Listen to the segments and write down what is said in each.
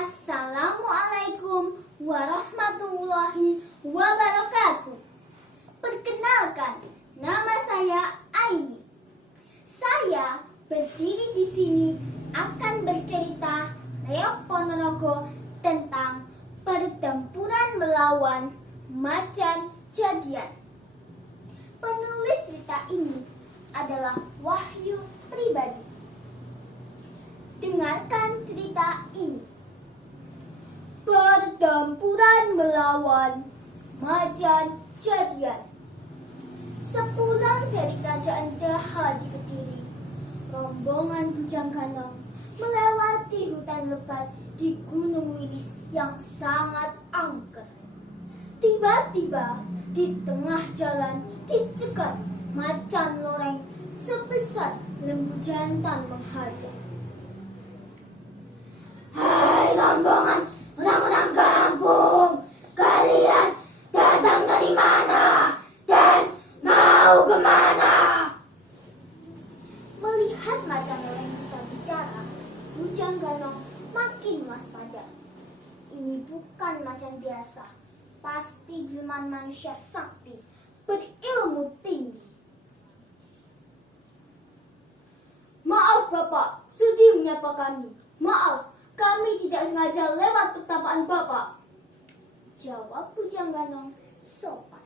Assalamualaikum warahmatullahi wabarakatuh. Perkenalkan, nama saya Aini. Saya berdiri di sini akan bercerita Reog Ponorogo tentang pertempuran melawan Macan Jadian. Penulis cerita ini adalah Wahyu Pribadi. Dengarkan cerita ini. Pertempuran melawan Macan Jadian. Sepulang dari kerajaan Daha di Kediri, rombongan Bujang Ganong melewati hutan lebat di Gunung Wilis yang sangat angker. Tiba-tiba di tengah jalan dicegat macan loreng sebesar lembu jantan menghadap. Hai rombongan orang-orang kampung, kalian datang dari mana dan mau kemana? Melihat macan loreng bisa bicara, Bujang Ganong makin waspada. Ini bukan macan biasa, pasti jelmaan manusia sakti, berilmu tinggi. Maaf Bapak, sudi menyapa kami. Maaf, kami tidak sengaja lewat pertapaan Bapak, jawab Bujang Ganong sopan.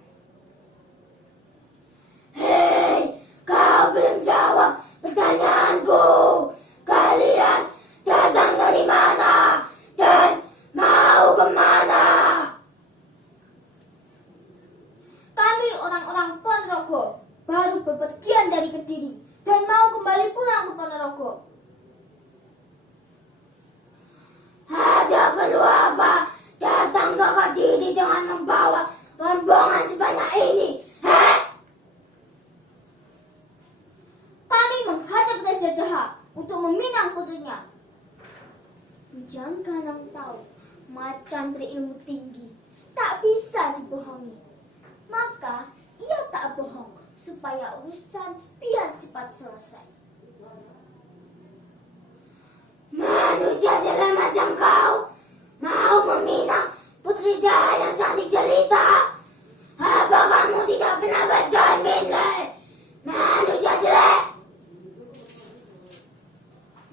Hei, kau belum jawab pertanyaanku. Kalian datang dari mana dan mau kemana? Kami orang-orang Ponorogo, baru bepergian dari Kediri dan mau kembali pulang ke Ponorogo. Ada perlu apa datang ke Kediri dengan membawa rombongan sebanyak ini? Kami menghadap Raja Daha untuk meminang putrinya. Bujang Ganong tahu macan berilmu tinggi, tak bisa dibohongi. Maka ia tak bohong supaya urusan biar cepat selesai. Manusia jelek macam kau mau meminang putri Daha yang cantik jelita? Apa kamu tidak pernah bercermin, Le? Manusia jelek.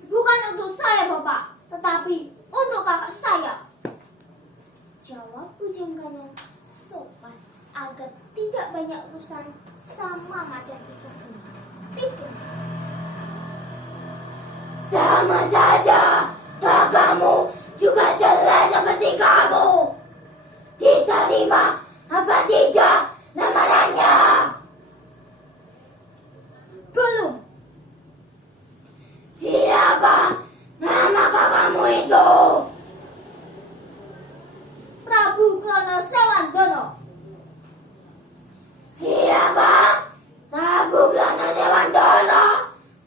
Bukan untuk saya Bapak, tetapi untuk kakak saya, jawab Bujang Ganong sopan agar tidak banyak urusan sama macan pisang ini. Pikir. Sama saja, kakakmu juga jelek seperti kamu. Diterima apa tidak lamarannya? Belum. Siapa nama kakakmu itu? Prabu Klono Sewandono. Siapa? Prabu Klono Sewandono.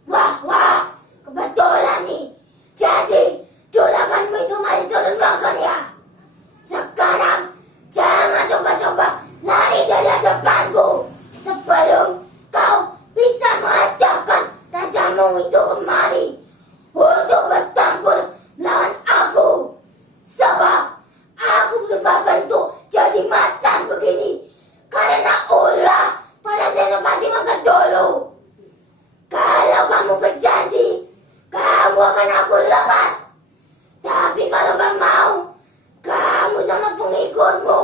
Wah, kebetulan nih. Jadi, juraganmu itu masih turun bangker ya? Sekarang, jangan coba-coba lari dari hadapanku sebelum kau bisa menghadapkan tajammu itu kemari untuk bertempur melawan aku. Sebab aku berubah bentuk jadi macan begini karena ulah pada Senopati Mangga dulu. Kalau kamu berjanji, kamu akan aku lepas. Tapi kalau gak mau, kamu sama pengikutmu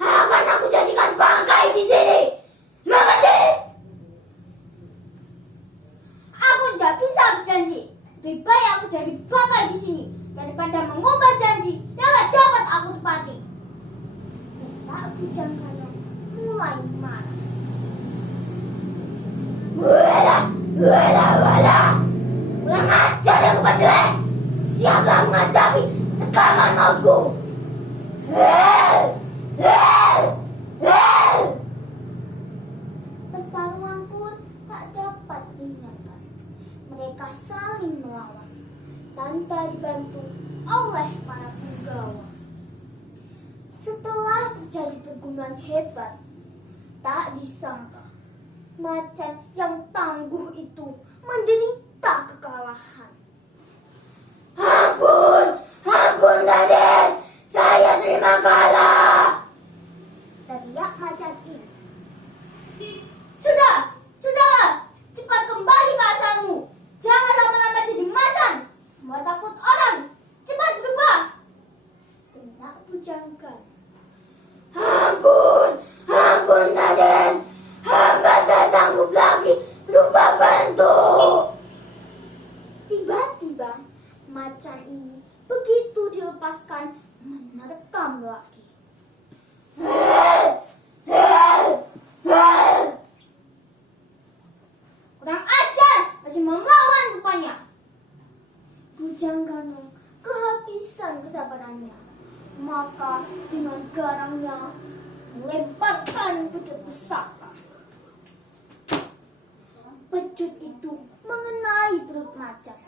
akan aku jadikan bangkai di sini. Mengerti? Aku tidak bisa berjanji. Lebih baik aku jadi bangkai di sini daripada mengubah janji yang tak dapat aku tepati. Pak Bujang Ganong mulai marah. Wala. Kurang ajar ya bukan jelek. Siaplah menghadapi tekanan mautku. Pertarungan pun tak dapat dihindarkan. Mereka saling melawan tanpa dibantu oleh para punggawa. Setelah terjadi pergumulan hebat, tak disangka macan yang tangguh itu menderita kekalahan. Ampun, Raden. Bujangkana. Ampun, ampun Raden. Hamba tak sanggup lagi berupa bentuk. Tiba-tiba macan ini begitu dilepaskan menerkam lagi. Kurang ajar, masih mau melawan rupanya. Bujangkana kehabisan kesabarannya. Maka dengan garangnya melemparkan pecut pusaka. Pecut itu mengenai perut macan.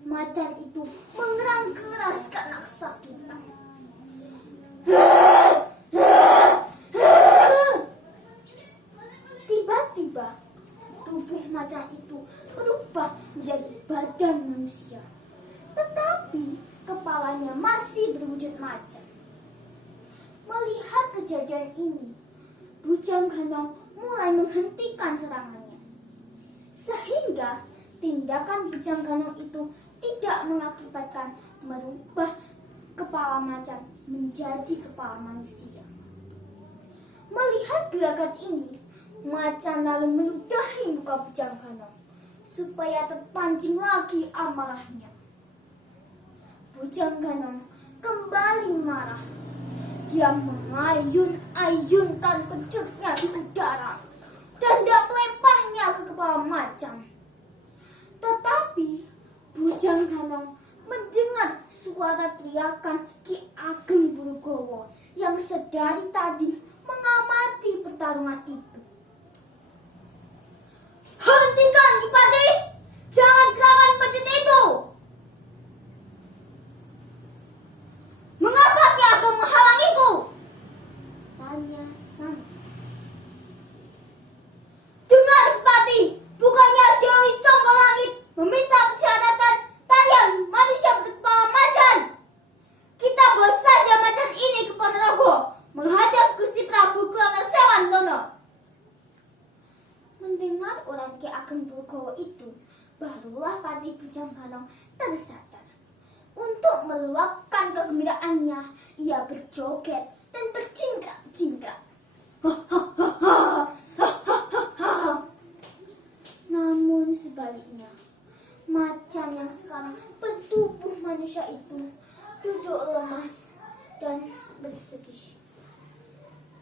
Macan itu mengerang keras karena kesakitan. Tiba-tiba tubuh macan itu berubah menjadi badan manusia. Tetapi kepalanya masih berwujud macan. Melihat kejadian ini, Bujangkana mulai menghentikan serangannya. Sehingga tindakan Bujangkana itu tidak mengakibatkan merubah kepala macan menjadi kepala manusia. Melihat gerakan ini, macan lalu meludahi muka Bujangkana supaya terpancing lagi amarahnya. Bujangkana kembali marah. Dia mengayun-ayunkan pecutnya di udara dan dia melemparnya ke kepala macan. Tetapi Bujangkana mendengar suara teriakan Ki Ageng Purgowo yang sedari tadi mengamati pertarungan itu. Hentikan Ki Pati! Jangan gerakan pecut itu! Mengapa Ki Ageng menghalangiku? Tanya sang. Dengar Ki Pati, bukannya Dewi Songgolangit meminta persyaratan tarian manusia berkepala macan. Kita bawa saja macan ini ke Ponorogo menghadap Gusti Prabu Krana Sewangdono. Mendengar orang Ki Ageng Purgowo itu, barulah Pati Bujangkana tersadar. Untuk meluapkan kegembiraannya, ia berjoget dan berjingkrak-jingkrak. Namun sebaliknya, macan yang sekarang bertubuh manusia itu duduk lemas dan bersedih.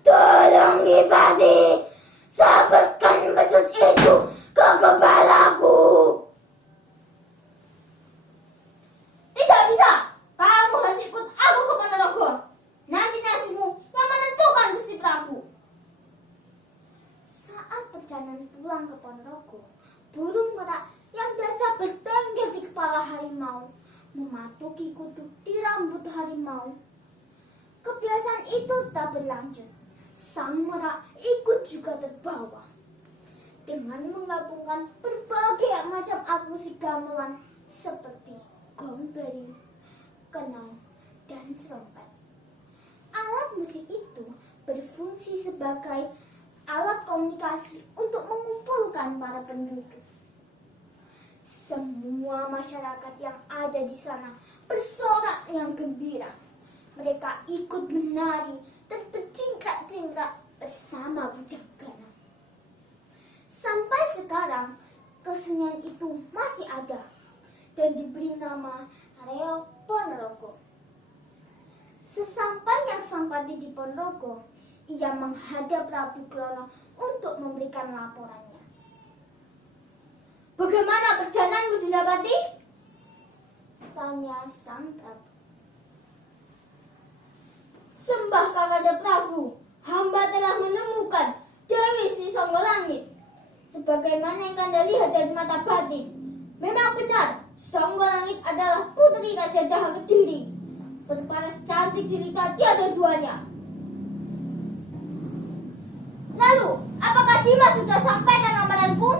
Tolong Ki Pati, sabetkan pecut itu ke kepalaku. Tidak bisa, kamu harus ikut aku ke Ponorogo. Nanti nasibmu yang menentukan Gusti Prabu. Saat perjalanan pulang ke Ponorogo, burung merak yang biasa bertengger di kepala harimau mematuki kutub di rambut harimau. Kebiasaan itu tak berlanjut. Sang merak ikut juga terbawa. Dengan menggabungkan berbagai macam alat musik gamelan seperti gong bering, kenal, dan trompet. Alat musik itu berfungsi sebagai alat komunikasi untuk mengumpulkan para penduduk. Semua masyarakat yang ada di sana bersorak yang gembira. Mereka ikut menari dan berjingkrak-jingkrak bersama Bujangkana. Sampai sekarang, kesenian itu masih ada dan diberi nama Reok Ponorogo. Sesampainya Sang Pati di Ponorogo, ia menghadap Prabu Krana untuk memberikan laporannya. Bagaimana perjalananmu, Dinda Pati? Tanya Sang Prabu. Sembah Kakanda Prabu, hamba telah menemukan Dewi Sri Songgolangit. Sebagaimana yang Kanda lihat dari mata batin, memang benar Songgolangit adalah putri Raja Daha Kediri, berparas cantik jelita tiada duanya. Lalu, apakah Dimas sudah sampaikan lamaranku?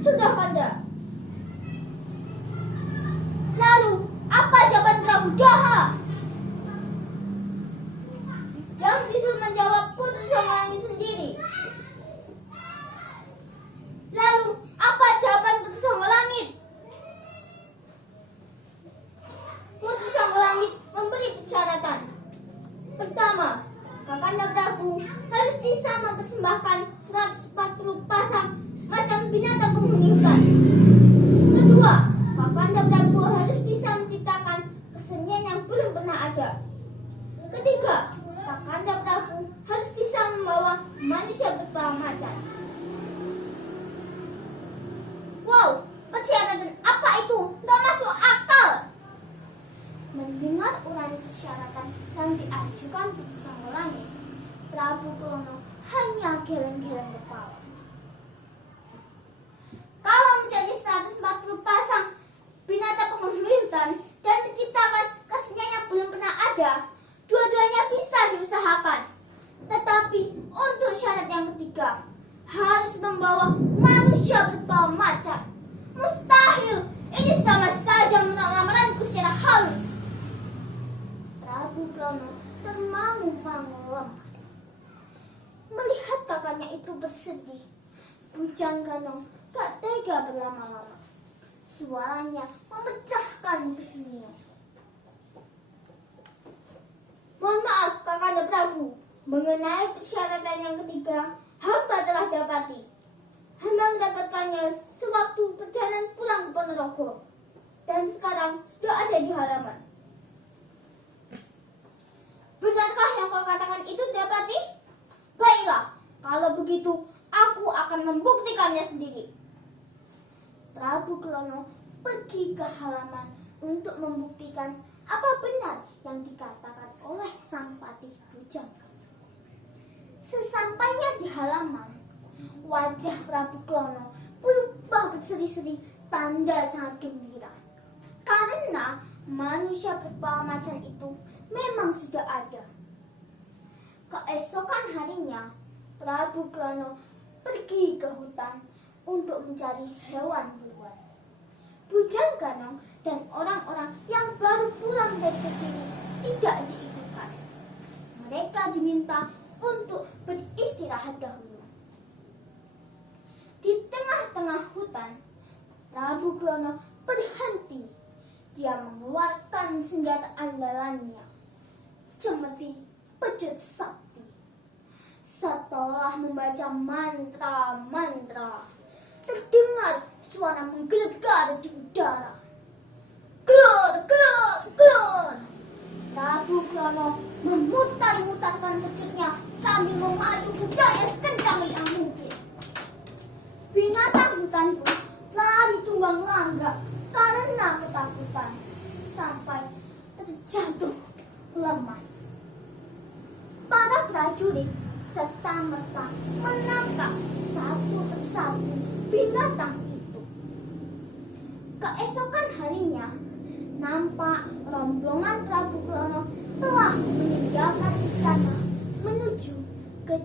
Sudah Kanda. Lalu, apa jawaban Prabu Daha? Yang disuruh menjawab Putri Songgolangit sendiri. Lalu, apa jawaban Putri Songgolangit? Kedua, Kakanda Prabu harus bisa menciptakan kesenian yang belum pernah ada. Ketiga, Kakanda Prabu harus bisa membawa manusia berkepala macan. Wow, persyaratan apa itu? Gak masuk akal. Mendengar uraian persyaratan yang diajukan Sangorani, Prabu Klono hanya geleng-geleng kepala. Kalau menjadi 140 pasang binatang penghuni hutan dan menciptakan kesenian yang belum pernah ada, dua-duanya bisa diusahakan. Tetapi untuk syarat yang ketiga, harus membawa manusia berkepala macan. Mustahil, ini sama saja menolak lamaranku secara halus. Prabu Klono termangu-mangu lemas. Melihat kakaknya itu bersedih, Bujang Ganong gak tega berlama-lama. Suaranya memecahkan kesunyian. Mohon maaf, Kakanda Prabu. Mengenai persyaratan yang ketiga, hamba telah dapati. Hamba mendapatkannya sewaktu perjalanan pulang ke Ponorogo. Dan sekarang sudah ada di halaman. Benarkah yang kau katakan itu dapati? Baiklah, kalau begitu aku akan membuktikannya sendiri. Prabu Klono pergi ke halaman untuk membuktikan apa benar yang dikatakan oleh sang patih Bujang Ganong. Sesampainya di halaman, wajah Prabu Klono berubah berseri-seri tanda sangat gembira. Karena manusia berkepala macan itu memang sudah ada. Keesokan harinya, Prabu Klono pergi ke hutan untuk mencari hewan buruan. Bujang Ganong dan orang-orang yang baru pulang dari kediri tidak diikutkan. Mereka diminta untuk beristirahat dahulu. Di tengah-tengah hutan, Prabu Klono berhenti. Dia mengeluarkan senjata andalannya, cemeti pecut sakti. Setelah membaca mantra-mantra, terdengar suara menggelegar di udara. Glor, glor, glor. Prabu Klono memutar-mutarkan pecutnya sambil memacu kudanya sekencang yang mungkin. Binatang hutan pun lari tunggang langgang karena ketakutan sampai terjatuh lemas. Para prajurit serta merta menangkap satu persatu binatang itu. Keesokan harinya, nampak rombongan Prabu Klono telah meninggalkan istana menuju ke